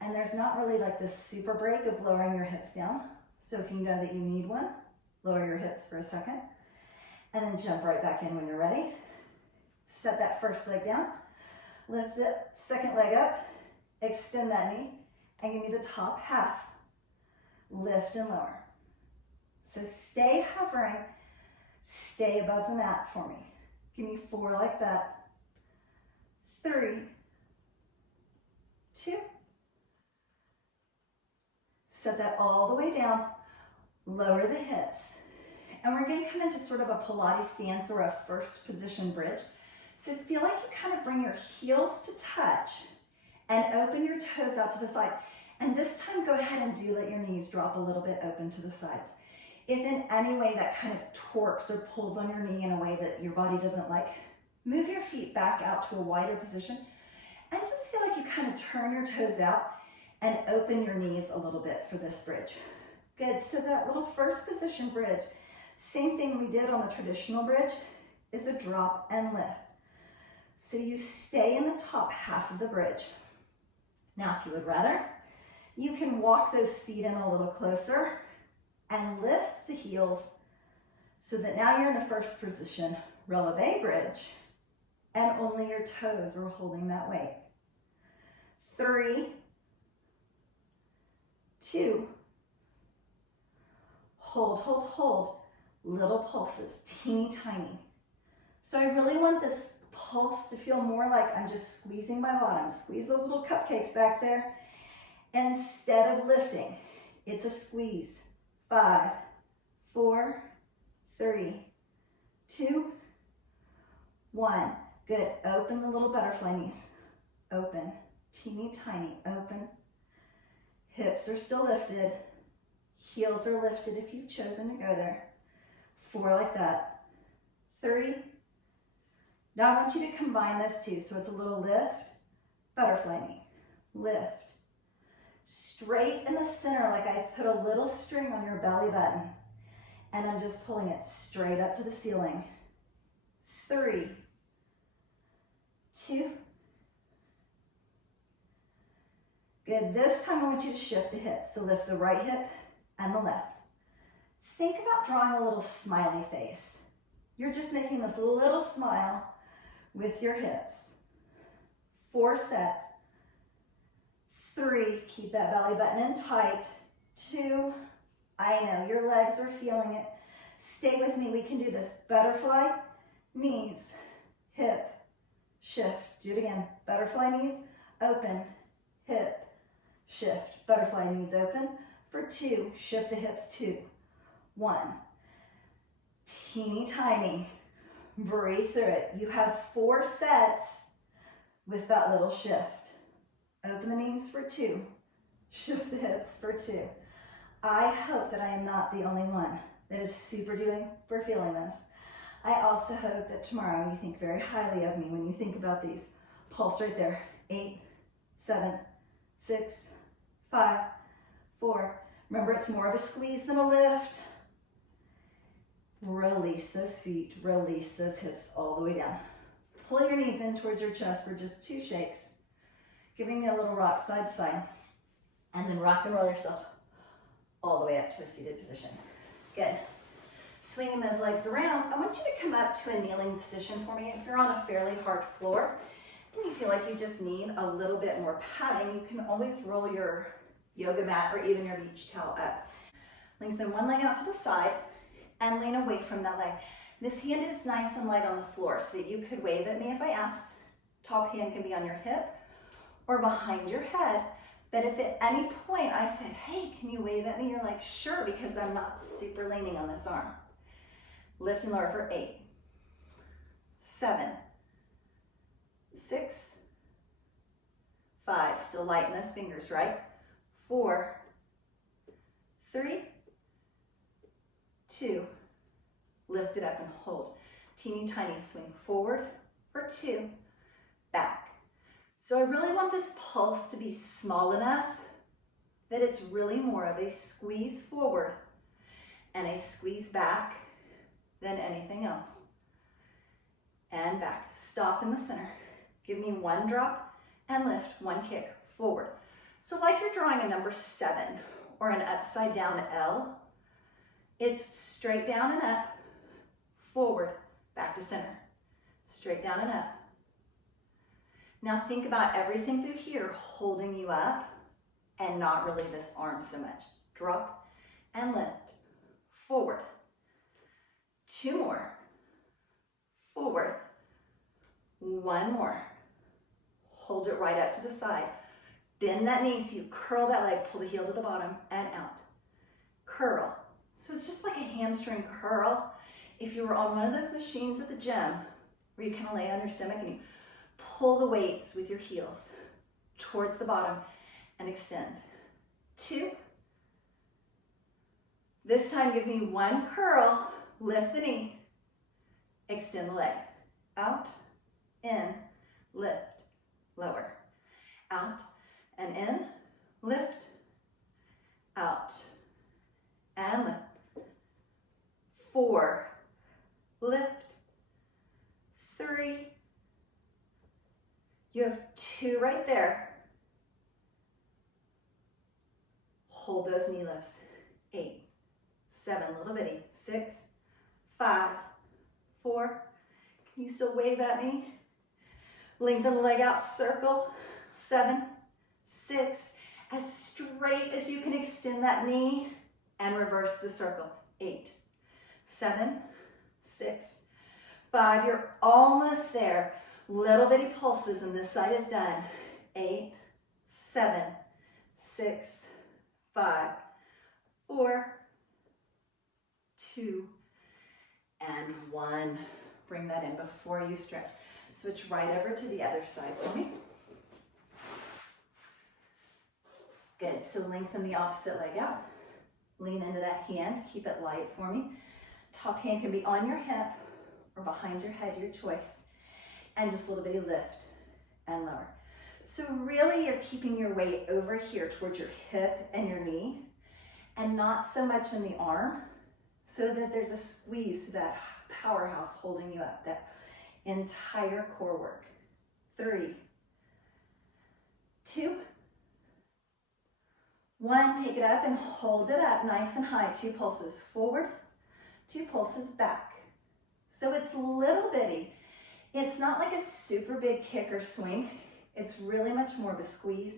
and there's not really like this super break of lowering your hips down. So if you know that you need one, lower your hips for a second, and then jump right back in when you're ready. Set that first leg down, lift the second leg up, extend that knee, and give me the top half. Lift and lower. So stay hovering, stay above the mat for me. Give me 4 like that. 3, 2. Set that all the way down. Lower the hips. And we're going to come into sort of a Pilates stance or a first position bridge. So feel like you kind of bring your heels to touch and open your toes out to the side. And this time go ahead and do let your knees drop a little bit open to the sides. If in any way that kind of torques or pulls on your knee in a way that your body doesn't like, move your feet back out to a wider position and just feel like you kind of turn your toes out and open your knees a little bit for this bridge. Good, so that little first position bridge, same thing we did on the traditional bridge, is a drop and lift. So you stay in the top half of the bridge. Now if you would rather, you can walk those feet in a little closer and lift the heels so that now you're in a first position releve bridge and only your toes are holding that weight. 3, 2, hold, hold, hold. Little pulses, teeny tiny. So I really want this pulse to feel more like I'm just squeezing my bottom. Squeeze the little cupcakes back there. Instead of lifting, it's a squeeze. 5, 4, 3, 2, 1. Good. Open the little butterfly knees. Open. Teeny tiny. Open. Hips are still lifted. Heels are lifted if you've chosen to go there. 4 like that. 3. Now I want you to combine this too. So it's a little lift, butterfly knee, lift. Straight in the center, like I put a little string on your belly button. And I'm just pulling it straight up to the ceiling. 3, 2. Good. This time I want you to shift the hips. So lift the right hip and the left. Think about drawing a little smiley face. You're just making this little smile with your hips. 4 sets. 3, keep that belly button in tight. 2, I know your legs are feeling it. Stay with me, we can do this. Butterfly, knees, hip, shift. Do it again. Butterfly knees, open, hip, shift. Butterfly knees open. For 2, shift the hips. 2, 1. Teeny tiny. Breathe through it. You have 4 sets with that little shift. Open the knees for 2. Shift the hips for 2. I hope that I am not the only one that is super doing for feeling this. I also hope that tomorrow you think very highly of me when you think about these. Pulse right there. 8, 7, 6, 5, 4. Remember, it's more of a squeeze than a lift. Release those feet, release those hips all the way down. Pull your knees in towards your chest for just 2 shakes, giving me a little rock side to side, and then rock and roll yourself all the way up to a seated position. Good. Swinging those legs around, I want you to come up to a kneeling position for me. If you're on a fairly hard floor and you feel like you just need a little bit more padding, you can always roll your yoga mat or even your beach towel up. Lengthen one leg out to the side and lean away from that leg. This hand is nice and light on the floor so that you could wave at me if I asked. Top hand can be on your hip or behind your head. But if at any point I said, hey, can you wave at me? You're like, sure, because I'm not super leaning on this arm. Lift and lower for 8, 7, 6, 5. Still lighten those fingers, right? 4, 3, 2. Lift it up and hold. Teeny tiny swing forward for 2, back. So I really want this pulse to be small enough that it's really more of a squeeze forward and a squeeze back than anything else. And back. Stop in the center. Give me 1 drop and lift, 1 kick forward. So like you're drawing a number 7 or an upside down L, it's straight down and up, forward, back to center. Straight down and up. Now think about everything through here holding you up and not really this arm so much. Drop and lift, forward. 2 more, forward. 1 more. Hold it right up to the side. Bend that knee so you curl that leg, pull the heel to the bottom and out. Curl. So it's just like a hamstring curl. If you were on one of those machines at the gym where you kind of lay on your stomach and you pull the weights with your heels towards the bottom and extend. 2. This time give me 1 curl, lift the knee, extend the leg. Out, in, lift, lower. Out and in, lift, out, and lift. 4, lift, 3. You have 2 right there. Hold those knee lifts. 8, 7, little bitty. 6, 5, 4. Can you still wave at me? Lengthen the leg out, circle. 7, 6. As straight as you can extend that knee and reverse the circle. 8, 7, 6, 5. You're almost there. Little bitty pulses and this side is done. 8, 7, 6, 5, 4, 2, and 1. Bring that in before you stretch. Switch right over to the other side for me. Good, so lengthen the opposite leg out. Lean into that hand, keep it light for me. Top hand can be on your hip or behind your head, your choice. And just a little bitty lift and lower. So really you're keeping your weight over here towards your hip and your knee and not so much in the arm so that there's a squeeze to that powerhouse holding you up, that entire core work. 3, 2, 1. Take it up and hold it up nice and high. 2 pulses forward, 2 pulses back. So it's little bitty. It's not like a super big kick or swing. It's really much more of a squeeze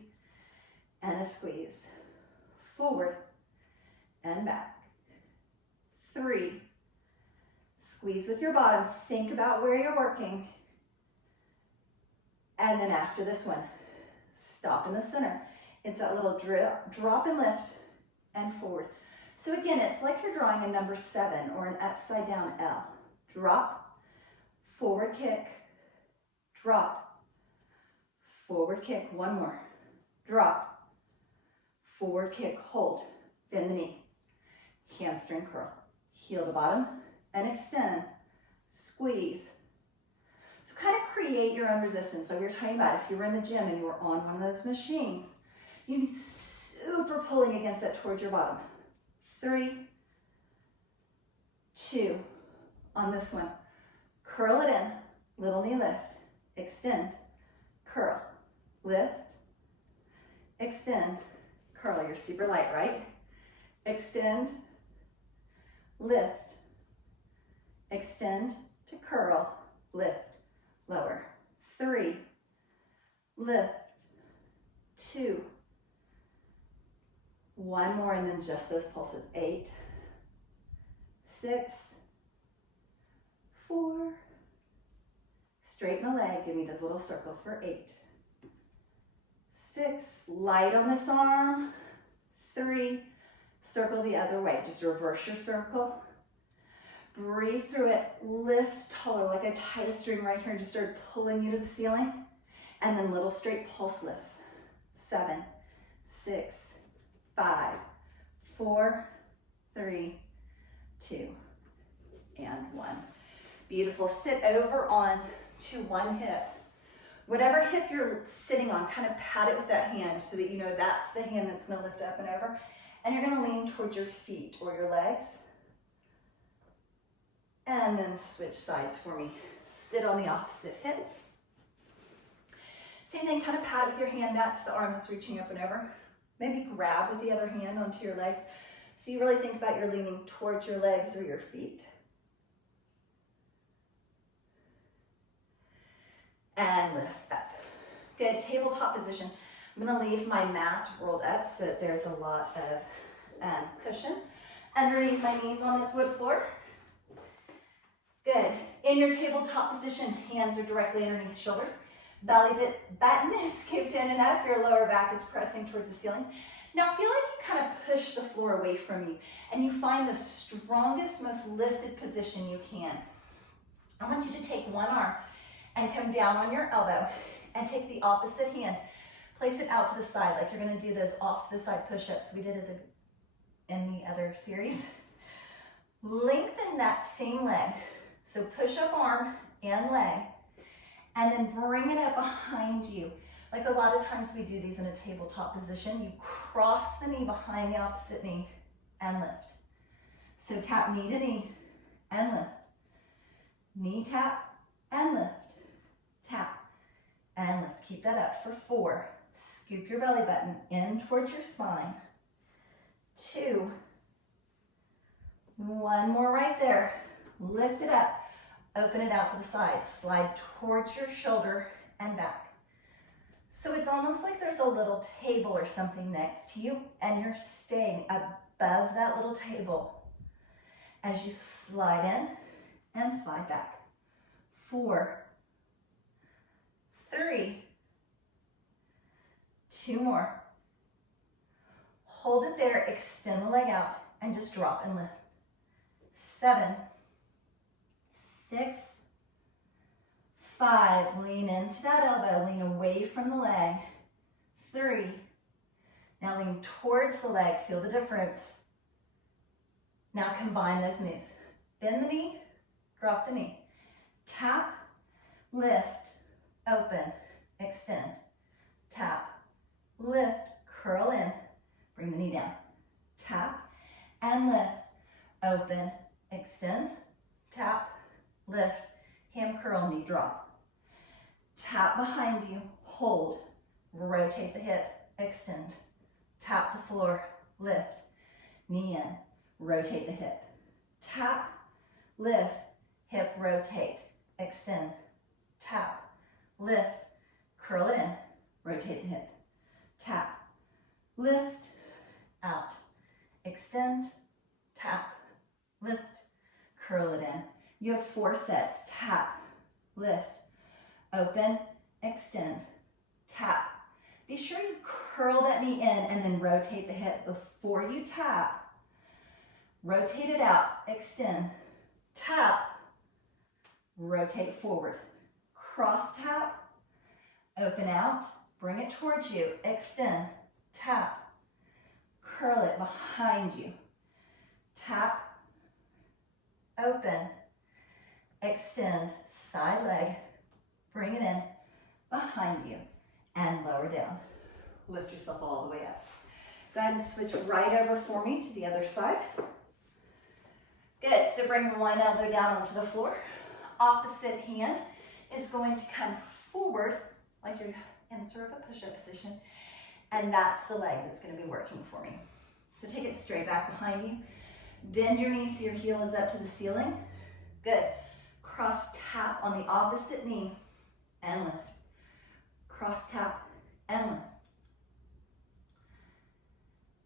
and a squeeze. Forward and back. 3. Squeeze with your bottom. Think about where you're working. And then after this one, stop in the center. It's that little drop and lift and forward. So again, it's like you're drawing a number 7 or an upside down L. Drop, forward kick, drop, forward kick. 1 more. Drop, forward kick, hold, bend the knee, hamstring curl, heel to bottom and extend, squeeze. So kind of create your own resistance. Like we were talking about, if you were in the gym and you were on one of those machines, you need super pulling against that towards your bottom. 3, 2, on this one. Curl it in, little knee lift, extend, curl, lift, extend, curl. You're super light, right? Extend, lift, extend to curl, lift, lower. 3, lift, 2, 1 more, and then just those pulses. 8, 6, 4, straighten the leg, give me those little circles for 8, 6, light on this arm, 3, circle the other way, just reverse your circle, breathe through it, lift taller, like I tied a string right here and just started pulling you to the ceiling, and then little straight pulse lifts, 7, 6, 5, 4, 3, 2, and 1. Beautiful. Sit over on to one hip. Whatever hip you're sitting on, kind of pat it with that hand so that you know that's the hand that's going to lift up and over. And you're going to lean towards your feet or your legs. And then switch sides for me. Sit on the opposite hip. Same thing, kind of pat it with your hand. That's the arm that's reaching up and over. Maybe grab with the other hand onto your legs. So you really think about you're leaning towards your legs or your feet. And lift up. Good, tabletop position. I'm gonna leave my mat rolled up so that there's a lot of cushion underneath my knees on this wood floor. Good, in your tabletop position, hands are directly underneath shoulders. Belly button is scooped in and up, your lower back is pressing towards the ceiling. Now feel like you kind of push the floor away from you and you find the strongest, most lifted position you can. I want you to take one arm and come down on your elbow and take the opposite hand. Place it out to the side like you're gonna do those off to the side push-ups we did in the other series. Lengthen that same leg. So push up arm and leg, and then bring it up behind you. Like a lot of times we do these in a tabletop position. You cross the knee behind the opposite knee and lift. So tap knee to knee and lift. Knee tap and lift. Tap and lift. Keep that up for 4. Scoop your belly button in towards your spine. 2. 1 more right there. Lift it up. Open it out to the side. Slide towards your shoulder and back. So it's almost like there's a little table or something next to you and you're staying above that little table as you slide in and slide back. 4, 3, 2 more. Hold it there, extend the leg out and just drop and lift. 7, 6, 5, lean into that elbow, lean away from the leg. 3, now lean towards the leg, feel the difference. Now combine those moves. Bend the knee, drop the knee. Tap, lift, open, extend. Tap, lift, curl in, bring the knee down. Tap and lift, open, extend. Tap, lift, ham curl, knee drop. Tap behind you, hold, rotate the hip, extend. Tap the floor, lift, knee in, rotate the hip. Tap, lift, hip rotate, extend. Tap, lift, curl it in, rotate the hip. Tap, lift, out, extend, tap, lift, curl it in. You have 4 sets. Tap, lift, open, extend, tap. Be sure you curl that knee in and then rotate the hip before you tap. Rotate it out, extend, tap, rotate forward. Cross tap, open out, bring it towards you, extend, tap, curl it behind you. Tap, open, extend, side leg, bring it in, behind you, and lower down. Lift yourself all the way up. Go ahead and switch right over for me to the other side. Good, so bring one elbow down onto the floor. Opposite hand is going to come forward like you're in sort of a push-up position, and that's the leg that's going to be working for me. So take it straight back behind you. Bend your knees so your heel is up to the ceiling. Good. Cross tap on the opposite knee and lift. Cross tap and lift.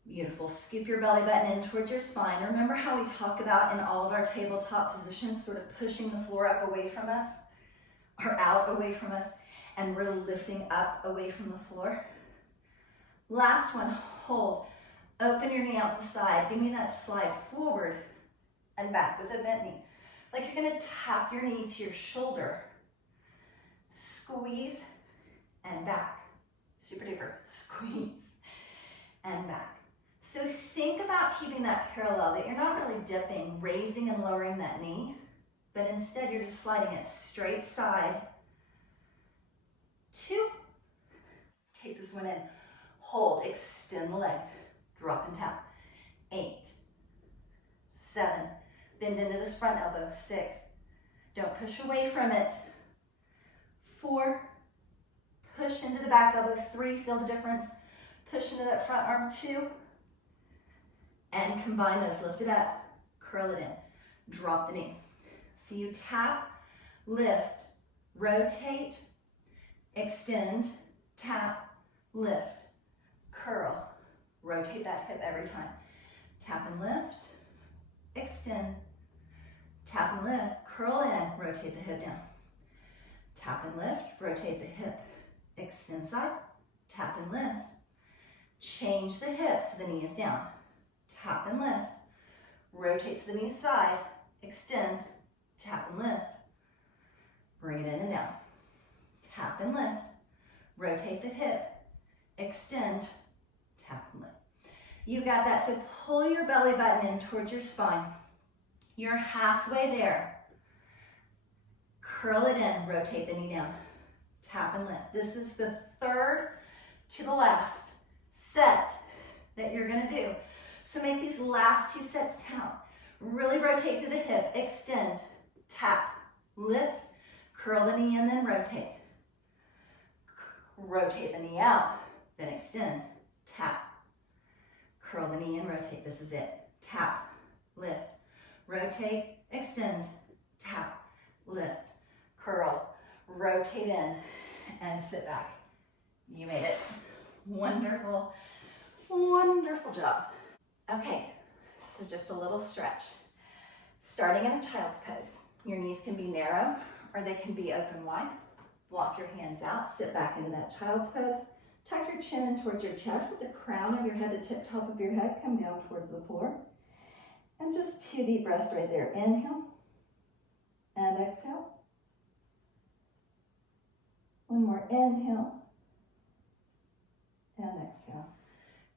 Beautiful. Scoop your belly button in towards your spine. Remember how we talk about in all of our tabletop positions, sort of pushing the floor up away from us, or out away from us, and really lifting up away from the floor. Last one, hold. Open your knee out to the side. Give me that slide forward and back with a bent knee. Like you're gonna tap your knee to your shoulder. Squeeze and back. Super duper. Squeeze and back. So think about keeping that parallel, that you're not really dipping, raising and lowering that knee, but instead you're just sliding it straight side. 2. Take this one in. Hold, extend the leg. Drop and tap. 8, 7, bend into this front elbow. 6, don't push away from it. 4, push into the back elbow. 3, feel the difference. Push into that front arm. 2, and combine those. Lift it up, curl it in, drop the knee. So you tap, lift, rotate, extend, tap, lift, curl. Rotate that hip every time. Tap and lift, extend, tap and lift, curl in, rotate the hip down. Tap and lift, rotate the hip, extend side, tap and lift. Change the hip so the knee is down. Tap and lift, rotate to the knee side, extend, tap and lift. Bring it in and down. Tap and lift, rotate the hip, extend, tap and lift. You got that, so pull your belly button in towards your spine. You're halfway there. Curl it in, rotate the knee down. Tap and lift. This is the third to the last set that you're gonna do. So make these last 2 sets count. Really rotate through the hip, extend, tap, lift, curl the knee in, then rotate. Rotate the knee out, then extend, tap, curl the knee and rotate. This is it. Tap, lift, rotate, extend, tap, lift, curl, rotate in, and sit back. You made it. Wonderful, wonderful job. Okay, so just a little stretch. Starting in a child's pose. Your knees can be narrow or they can be open wide. Walk your hands out, sit back into that child's pose. Tuck your chin in towards your chest with the crown of your head, the tip top of your head, come down towards the floor. And just 2 deep breaths right there. Inhale and exhale. One more, inhale and exhale.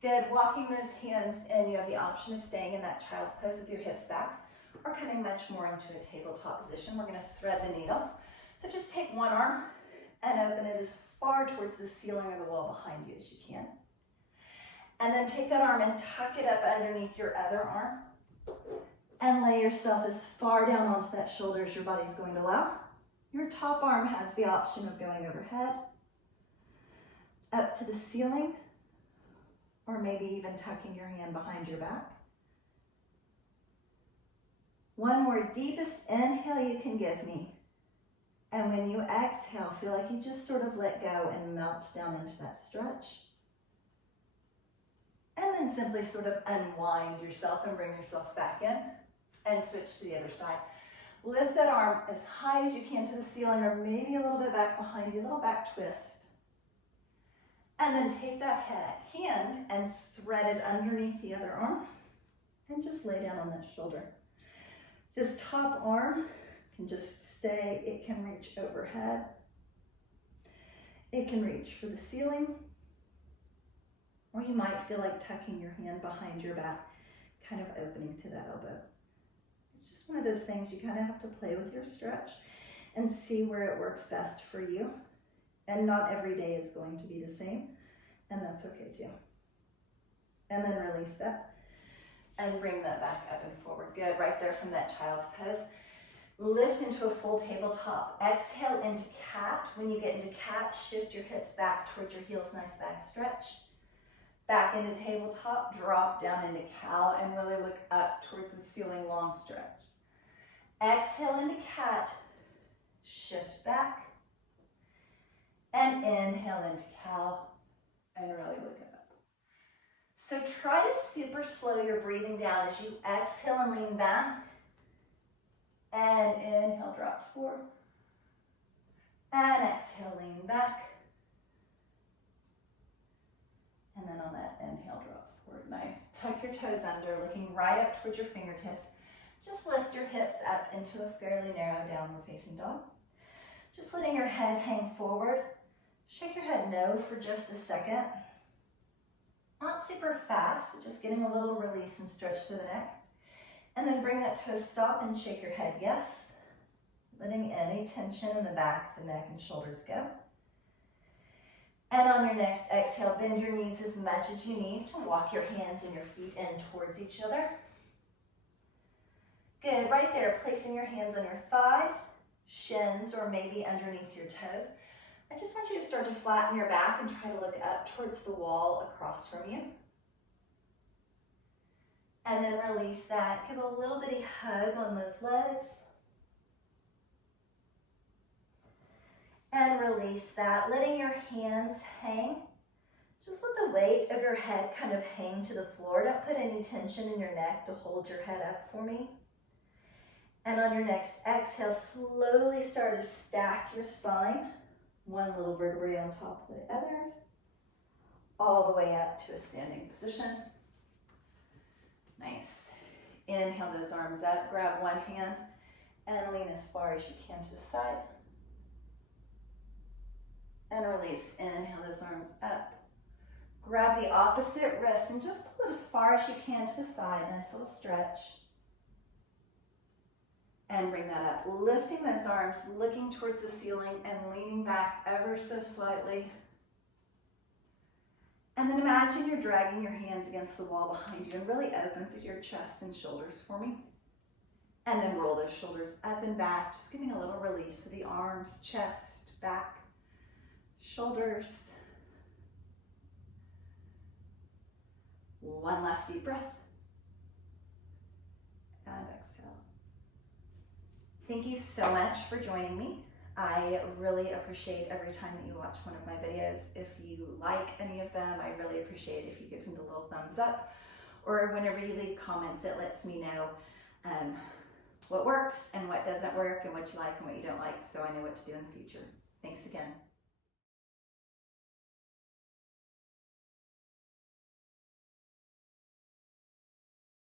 Good, walking those hands in, you have the option of staying in that child's pose with your hips back or coming much more into a tabletop position. We're gonna thread the needle. So just take one arm and open it as far towards the ceiling or the wall behind you as you can. And then take that arm and tuck it up underneath your other arm and lay yourself as far down onto that shoulder as your body's going to allow. Your top arm has the option of going overhead, up to the ceiling, or maybe even tucking your hand behind your back. One more deepest inhale you can give me. And when you exhale, feel like you just sort of let go and melt down into that stretch. And then simply sort of unwind yourself and bring yourself back in and switch to the other side. Lift that arm as high as you can to the ceiling or maybe a little bit back behind you, a little back twist. And then take that hand and thread it underneath the other arm and just lay down on that shoulder. This top arm can just stay, it can reach overhead. It can reach for the ceiling. Or you might feel like tucking your hand behind your back, kind of opening to that elbow. It's just one of those things you kind of have to play with your stretch and see where it works best for you. And not every day is going to be the same, and that's okay too. And then release that and bring that back up and forward. Good, right there from that child's pose. Lift into a full tabletop. Exhale into cat. When you get into cat, shift your hips back towards your heels, nice back stretch. Back into tabletop, drop down into cow, and really look up towards the ceiling, long stretch. Exhale into cat, shift back, and inhale into cow, and really look up. So try to super slow your breathing down as you exhale and lean back, and inhale, drop forward, and exhale, lean back, and then on that inhale, drop forward. Nice. Tuck your toes under, looking right up towards your fingertips. Just lift your hips up into a fairly narrow downward facing dog. Just letting your head hang forward. Shake your head no for just a second. Not super fast, but just getting a little release and stretch through the neck. And then bring that to a stop and shake your head yes. Letting any tension in the back, the neck, and shoulders go. And on your next exhale, bend your knees as much as you need to walk your hands and your feet in towards each other. Good, right there, placing your hands on your thighs, shins, or maybe underneath your toes. I just want you to start to flatten your back and try to look up towards the wall across from you. And then release that. Give a little bitty hug on those legs. And release that, letting your hands hang. Just let the weight of your head kind of hang to the floor. Don't put any tension in your neck to hold your head up for me. And on your next exhale, slowly start to stack your spine. One little vertebrae on top of the others. All the way up to a standing position. Nice. Inhale those arms up. Grab one hand and lean as far as you can to the side. And release. Inhale those arms up. Grab the opposite wrist and just pull it as far as you can to the side. Nice little stretch. And bring that up. Lifting those arms, looking towards the ceiling and leaning back ever so slightly. And then imagine you're dragging your hands against the wall behind you and really open through your chest and shoulders for me. And then roll those shoulders up and back, just giving a little release to the arms, chest, back, shoulders. One last deep breath. And exhale. Thank you so much for joining me. I really appreciate every time that you watch one of my videos. If you like any of them, I really appreciate it if you give me the little thumbs up, or whenever you leave comments, it lets me know what works and what doesn't work and what you like and what you don't like, so I know what to do in the future. Thanks again.